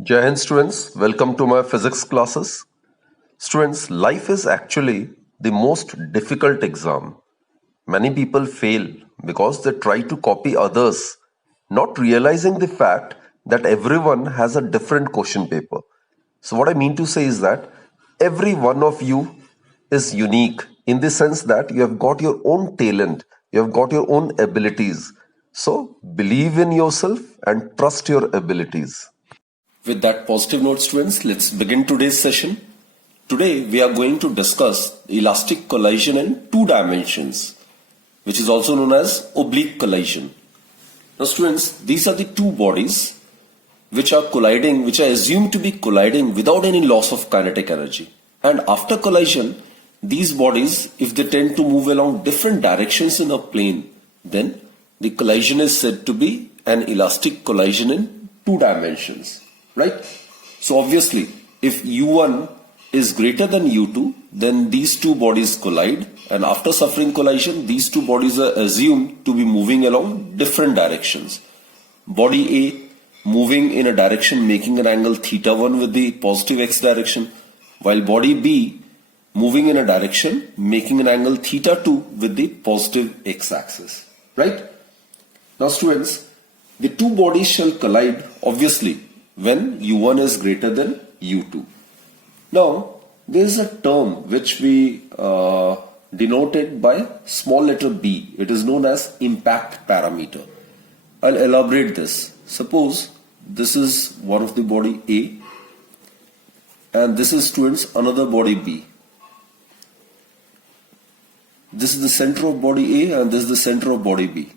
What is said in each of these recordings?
Jai Hind students, welcome to my physics classes. Students, life is actually the most difficult exam. Many people fail because they try to copy others, not realizing the fact that everyone has a different question paper. So, what I mean to say is that every one of you is unique in the sense that you have got your own talent, you have got your own abilities. So, believe in yourself and trust your abilities. With that positive note, students, let's begin today's session. Today, we are going to discuss elastic collision in two dimensions, which is also known as oblique collision. Now, students, these are the two bodies which are colliding, which are assumed to be colliding without any loss of kinetic energy. And after collision, these bodies, if they tend to move along different directions in a plane, then the collision is said to be an elastic collision in two dimensions. Right? So obviously, if u1 is greater than u2, then these two bodies collide, and after suffering collision, these two bodies are assumed to be moving along different directions. Body A moving in a direction making an angle θ1 with the positive x direction, while body B moving in a direction making an angle θ2 with the positive x axis. Right? Now students, the two bodies shall collide obviously when u1 is greater than u2. Now, there is a term which we denoted by small letter b. It is known as impact parameter. I'll elaborate this. Suppose this is one of the body A and this is, students, another body B. This is the center of body A and this is the center of body B.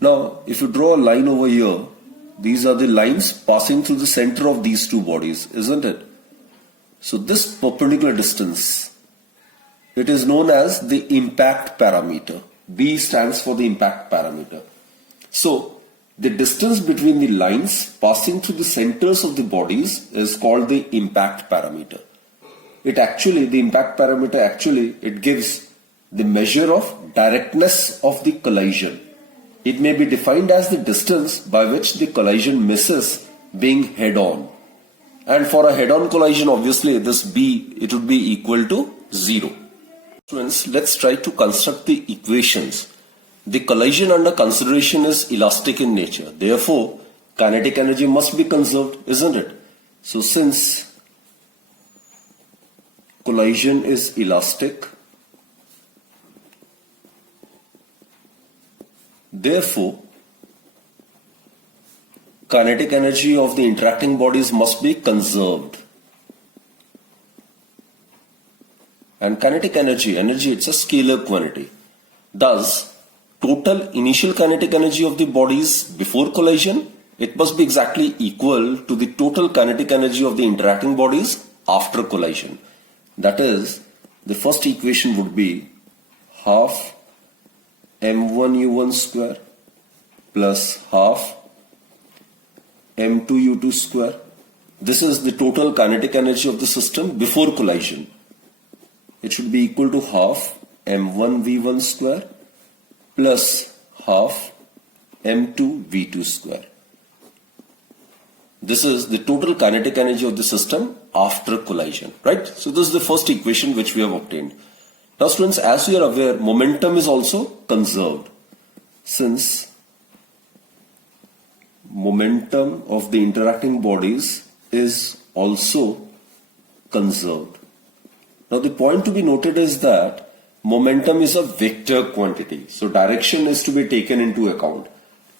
Now, if you draw a line over here, these are the lines passing through the center of these two bodies, isn't it? So this perpendicular distance, it is known as the impact parameter. B stands for the impact parameter. So the distance between the lines passing through the centers of the bodies is called the impact parameter. The impact parameter it gives the measure of directness of the collision. It may be defined as the distance by which the collision misses being head-on. And for a head-on collision, obviously, this B, it would be equal to 0. Students, let's try to construct the equations. The collision under consideration is elastic in nature. Therefore, kinetic energy must be conserved, isn't it? So, since collision is elastic, therefore, kinetic energy of the interacting bodies must be conserved. And kinetic energy, it's a scalar quantity. Thus, total initial kinetic energy of the bodies before collision, it must be exactly equal to the total kinetic energy of the interacting bodies after collision. That is, the first equation would be half m1u1 square plus half m2u2 square. This is the total kinetic energy of the system before collision. It should be equal to half m1v1 square plus half m2v2 square. This is the total kinetic energy of the system after collision, right? So this is the first equation which we have obtained. Now students, as we are aware, momentum is also conserved. Since momentum of the interacting bodies is also conserved. Now the point to be noted is that momentum is a vector quantity. So direction is to be taken into account.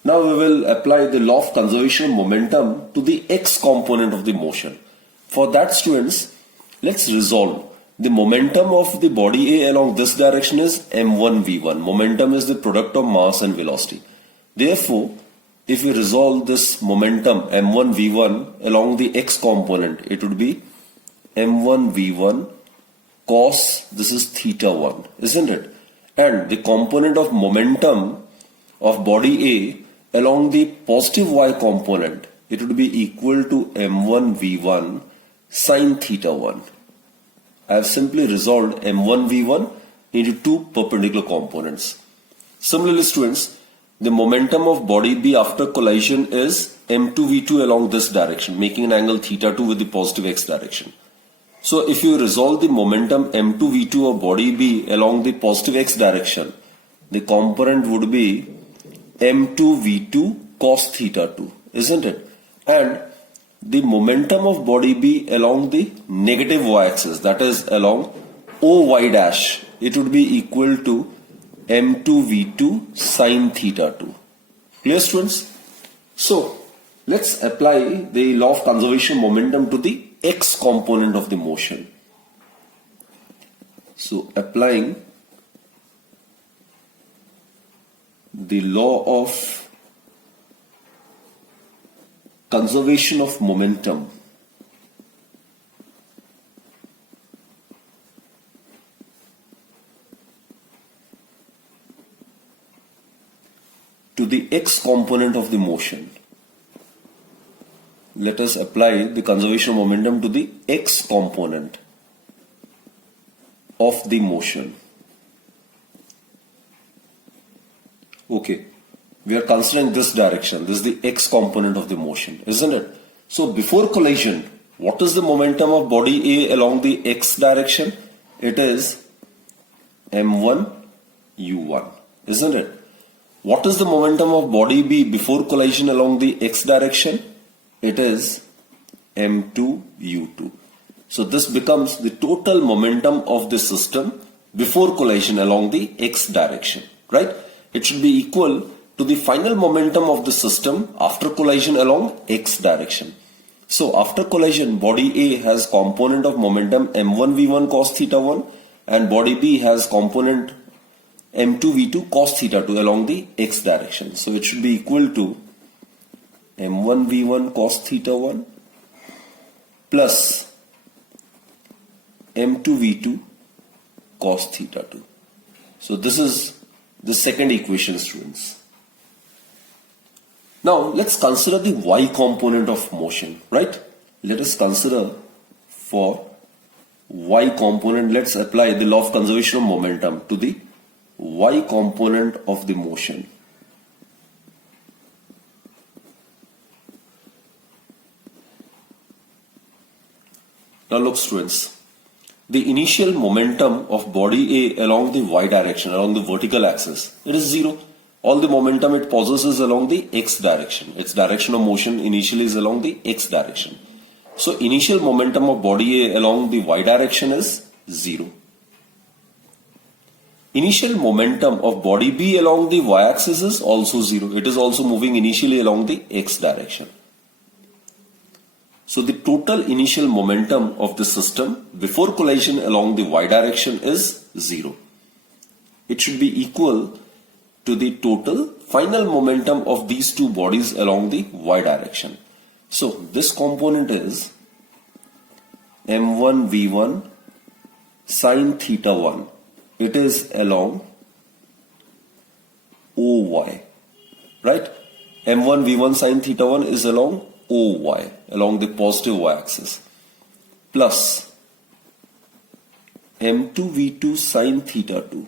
Now we will apply the law of conservation of momentum to the x component of the motion. For that, students, let's resolve. The momentum of the body A along this direction is m1v1. Momentum is the product of mass and velocity. Therefore, if we resolve this momentum m1v1 along the x component, it would be m1v1 cos, this is θ1, isn't it? And the component of momentum of body A along the positive y component, it would be equal to m1v1 sin θ1. I have simply resolved m1v1 into two perpendicular components. Similarly, students, the momentum of body B after collision is m2v2 along this direction, making an angle θ2 with the positive x direction. So if you resolve the momentum m2v2 of body B along the positive x direction, the component would be m2v2 cos θ2, isn't it? And the momentum of body B along the negative y-axis, that is along OY dash, it would be equal to m2v2 sin θ2. Clear, students? So let's apply the law of conservation of momentum to the x component of the motion. So applying the law of conservation of momentum to the x component of the motion. Let us apply the conservation of momentum to the x component of the motion. Okay, we are considering this direction. This is the x component of the motion, isn't it? So before collision, what is the momentum of body A along the x direction? It is m1 u1, isn't it? What is the momentum of body B before collision along the x direction? It is m2 u2. So this becomes the total momentum of the system before collision along the x direction, right? It should be equal to the final momentum of the system after collision along x direction. So after collision, body A has component of momentum m1 v1 cos θ1 and body B has component m2 v2 cos θ2 along the x direction. So it should be equal to m1 v1 cos θ1 plus m2 v2 cos θ2. So this is the second equation, students. Now let's consider the y component of motion, right? Let us consider for y component, let's apply the law of conservation of momentum to the y component of the motion. Now look, students, the initial momentum of body A along the y direction, along the vertical axis, it is 0. All the momentum it possesses along the x direction. Its direction of motion initially is along the x direction. So initial momentum of body A along the y direction is 0. Initial momentum of body B along the y-axis is also 0. It is also moving initially along the x direction. So the total initial momentum of the system before collision along the y direction is 0. It should be equal to the total final momentum of these two bodies along the y direction. So this component is m1 v1 sin θ1. It is along OY, right? m1 v1 sin θ1 is along OY, along the positive y-axis, plus m2 v2 sin θ2.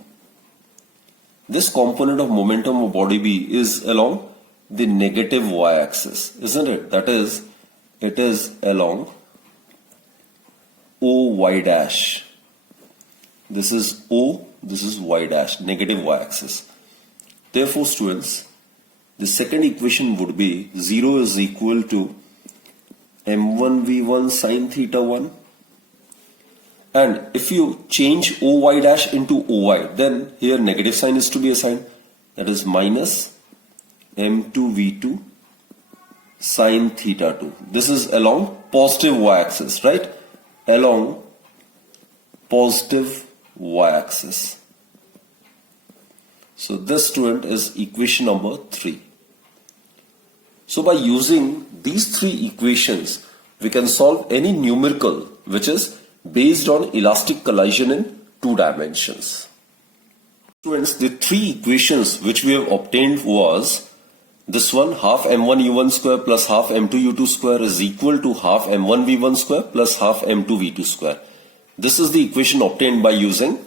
This component of momentum of body B is along the negative y-axis, isn't it? That is, it is along OY dash. This is O, this is Y dash, negative y-axis. Therefore, students, the second equation would be 0 is equal to m1 v1 sin θ1. And if you change OY dash into OY, then here negative sign is to be assigned. That is minus m2 v2 sin θ2. This is along positive y-axis, right? Along positive y-axis. So this, student, is equation number 3. So by using these three equations, we can solve any numerical which is based on elastic collision in 2 dimensions. Students, the three equations which we have obtained was this one, half m1 u1 square plus half m2 u2 square is equal to half m1 v1 square plus half m2 v2 square. This is the equation obtained by using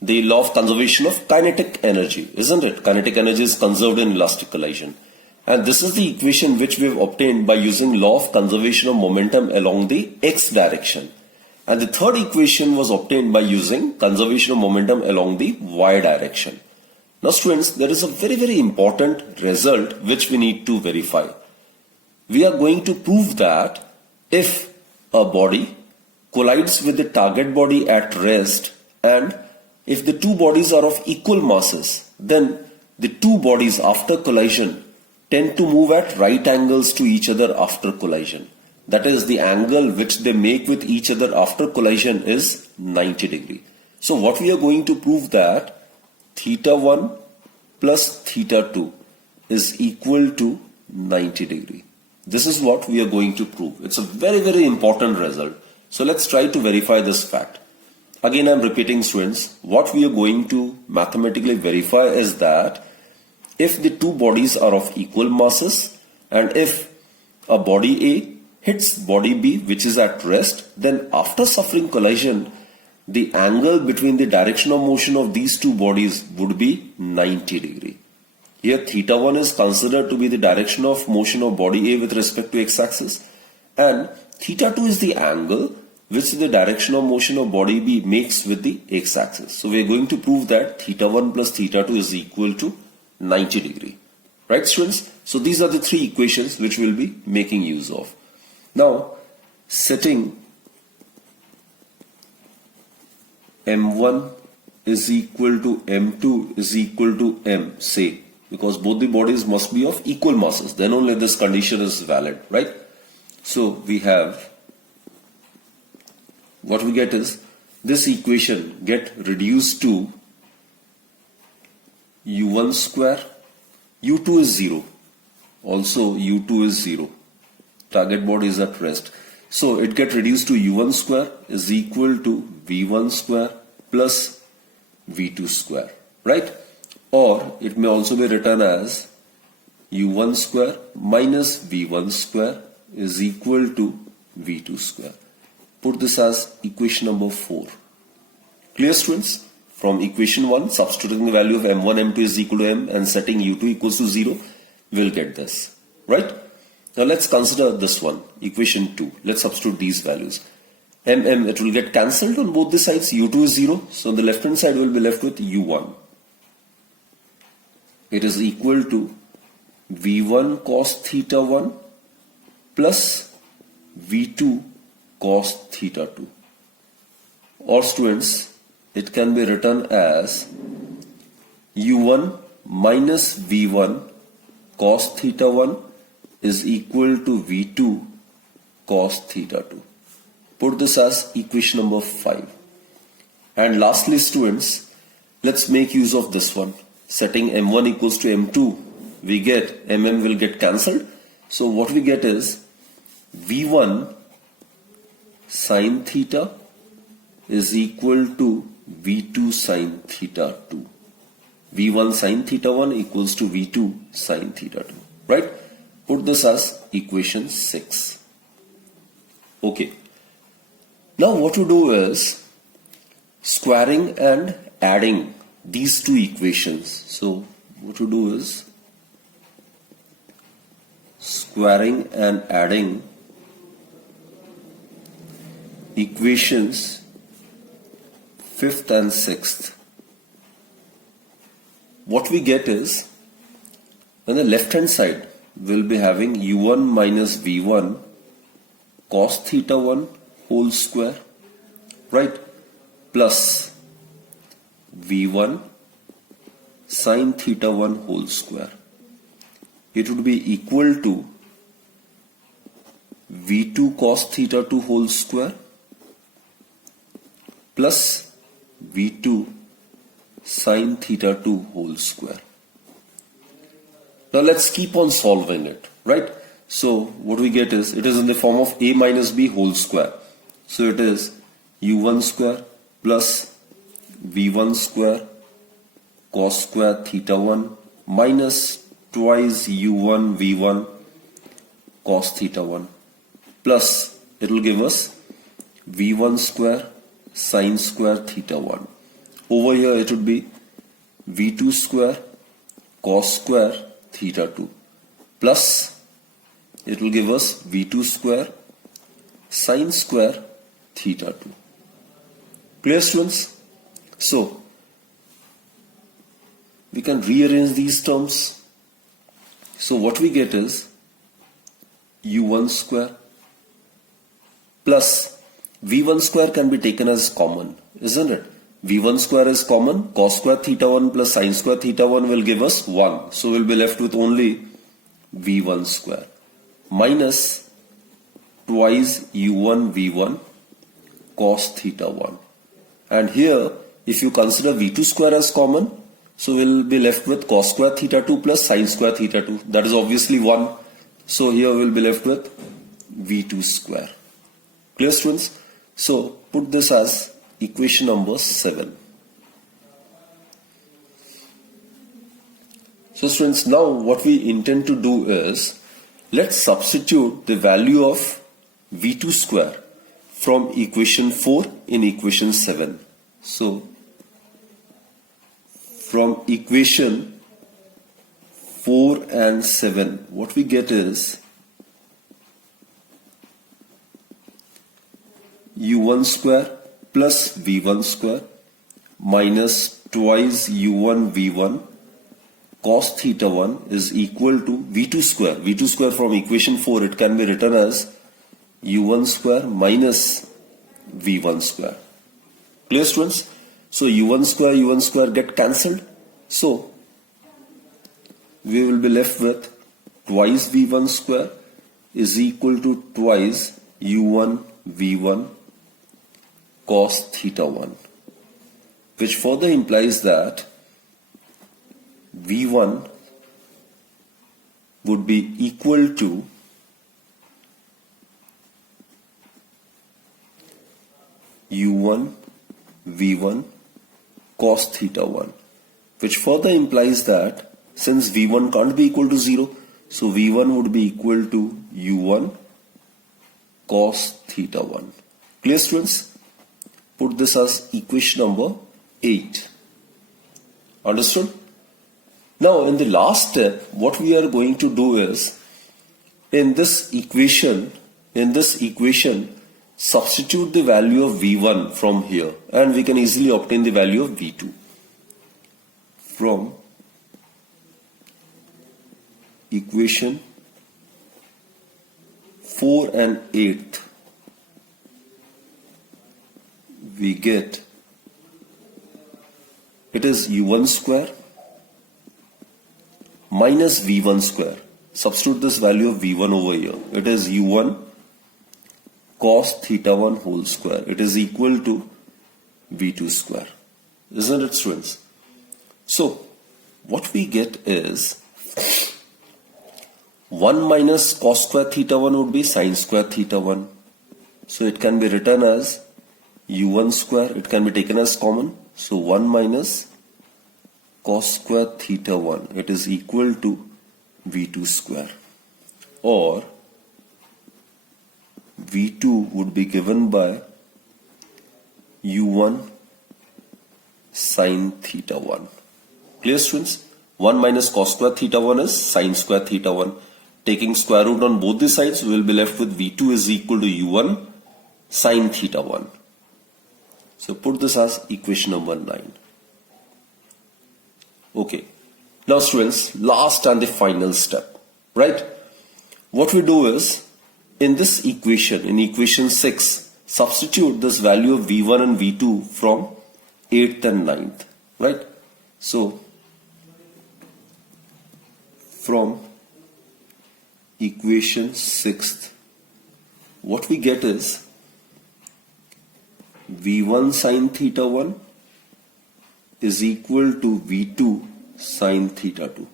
the law of conservation of kinetic energy, isn't it? Kinetic energy is conserved in elastic collision. And this is the equation which we have obtained by using law of conservation of momentum along the x direction. And the third equation was obtained by using conservation of momentum along the y direction. Now students, there is a very important result which we need to verify. We are going to prove that if a body collides with the target body at rest and if the two bodies are of equal masses, then the two bodies after collision tend to move at right angles to each other after collision. That is, the angle which they make with each other after collision is 90 degree. So what we are going to prove that theta 1 plus theta 2 is equal to 90 degree. This is what we are going to prove. It's a very important result. So let's try to verify this fact. Again, I'm repeating students, what we are going to mathematically verify is that if the two bodies are of equal masses and if a body A hits body B which is at rest, then after suffering collision, the angle between the direction of motion of these two bodies would be 90 degree. Here theta 1 is considered to be the direction of motion of body A with respect to x-axis, and theta 2 is the angle which the direction of motion of body B makes with the x-axis. So we are going to prove that theta 1 plus theta 2 is equal to 90 degree. Right students? So these are the three equations which we will be making use of. Now setting m1 is equal to m2 is equal to m, say, because both the bodies must be of equal masses, then only this condition is valid, right? So we have, what we get is this equation get reduced to u1 square, u2 is 0, also u2 is 0, target body is at rest. So it get reduced to u1 square is equal to v1 square plus v2 square, right? Or it may also be written as u1 square minus v1 square is equal to v2 square. Put this as equation number 4. Clear students? From equation 1, substituting the value of m1, m2 is equal to m and setting u2 equals to 0, we'll get this, right? Now let's consider this one, equation 2. Let's substitute these values. m, it will get cancelled on both the sides. u2 is 0, so the left hand side will be left with u1. It is equal to v1 cos theta 1 plus v2 cos theta 2. Or students, it can be written as u1 minus v1 cos theta 1 is equal to v2 cos theta 2. Put this as equation number 5. And lastly students, let's make use of this one. Setting m1 equals to m2, we get will get cancelled. So what we get is v1 sin theta is equal to v2 sin theta 2. v1 sin theta 1 equals to v2 sin theta 2, right? Put this as equation 6. Okay. Now what to do is squaring and adding these two equations. So what to do is squaring and adding equations 5th and 6th. What we get is, on the left hand side we'll be having u1 minus v1 cos theta 1 whole square, right, plus v1 sin theta 1 whole square. It would be equal to v2 cos theta 2 whole square plus v2 sin theta 2 whole square. Now let's keep on solving it, right? So what we get is, it is in the form of a minus b whole square. So it is u1 square plus v1 square cos square theta 1 minus twice u1 v1 cos theta 1 plus it will give us v1 square sin square theta 1. Over here it would be v2 square cos square theta 2 plus it will give us V2 square sine square theta 2. Clear, students? So we can rearrange these terms. So what we get is u1 square plus v1 square can be taken as common, isn't it? v1 square is common. Cos square theta 1 plus sin square theta 1 will give us 1. So we'll be left with only v1 square minus twice u1 v1 cos theta 1. And here, if you consider v2 square as common, so we'll be left with cos square theta 2 plus sin square theta 2. That is obviously 1. So here we'll be left with v2 square. Clear, students? So put this as equation number 7. So students, now what we intend to do is, let's substitute the value of v2 square from equation 4 in equation 7. So from equation 4 and 7, what we get is u1 square plus v1 square minus twice u1 v1 cos theta 1 is equal to v2 square. v2 square from equation 4, it can be written as u1 square minus v1 square. Clear, students? So u1 square get cancelled. So we will be left with twice v1 square is equal to twice u1 v1 cos theta 1, which further implies that v1 would be equal to u1 v1 cos theta 1, which further implies that since v1 can't be equal to 0, so v1 would be equal to u1 cos theta 1. Clear, students? Put this as equation number 8. Understood? Now in the last step, what we are going to do is, in this equation, substitute the value of v1 from here, and we can easily obtain the value of v2 from equation 4 and 8. We get, it is u1 square minus v1 square. Substitute this value of v1 over here. It is u1 cos theta 1 whole square. It is equal to v2 square. Isn't it, students? So what we get is 1 minus cos square theta 1 would be sin square theta 1. So it can be written as u1 square. It can be taken as common. So 1 minus cos square theta 1. It is equal to v2 square. Or v2 would be given by u1 sin theta 1. Clear, students? 1 minus cos square theta 1 is sin square theta 1. Taking square root on both the sides, we will be left with v2 is equal to u1 sin theta 1. So put this as equation number 9. Okay. Now students, last and the final step, right? What we do is, in this equation, in equation 6, substitute this value of v1 and v2 from 8th and 9th, right? So from equation 6th, what we get is v1 sin theta 1 is equal to v2 sin theta 2.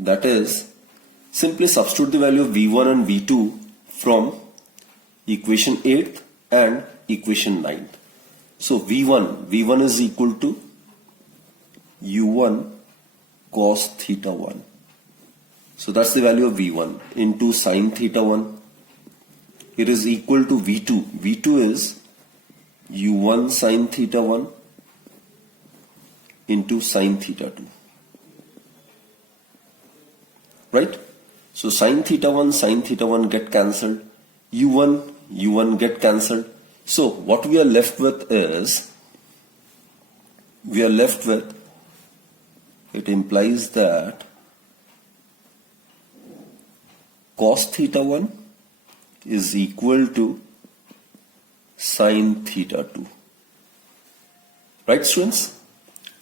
That is, simply substitute the value of v1 and v2 from equation 8th and equation 9th. So v1 is equal to u1 cos theta 1. So that's the value of v1 into sin theta 1. It is equal to v2. v2 is u1 sin theta 1 into sin theta 2. right? So sin theta 1 get cancelled, u1 get cancelled. So what we are left with is, it implies that cos theta 1 is equal to sin theta 2. Right, students?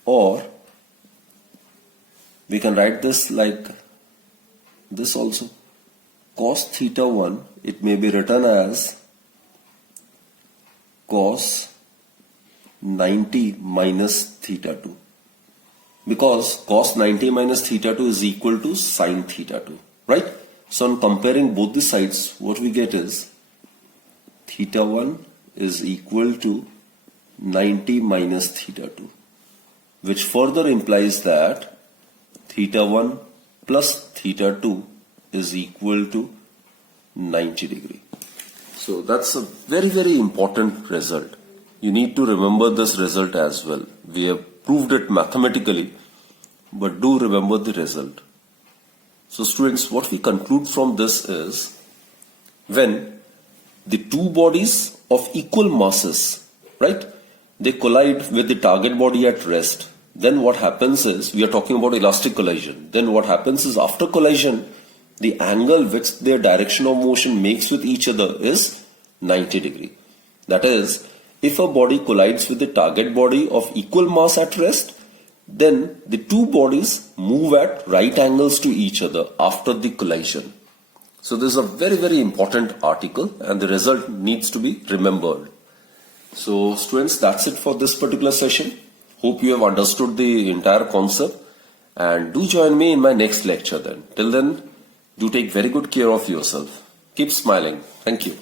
Or we can write this like this also. Cos theta 1, it may be written as cos 90 minus theta 2. Because cos 90 minus theta 2 is equal to sin theta 2. Right? So on comparing both the sides, what we get is theta 1 is equal to 90 minus theta 2, which further implies that theta 1 plus theta 2 is equal to 90 degree. So that's a very, very important result. You need to remember this result as well. We have proved it mathematically, but do remember the result. So students, what we conclude from this is, when the two bodies of equal masses, right, they collide with the target body at rest, then what happens is, we are talking about elastic collision, then what happens is after collision, the angle which their direction of motion makes with each other is 90 degree. That is, if a body collides with the target body of equal mass at rest, then the two bodies move at right angles to each other after the collision. So this is a very, very important article and the result needs to be remembered. So students, that's it for this particular session. Hope you have understood the entire concept and do join me in my next lecture then. Till then, do take very good care of yourself. Keep smiling. Thank you.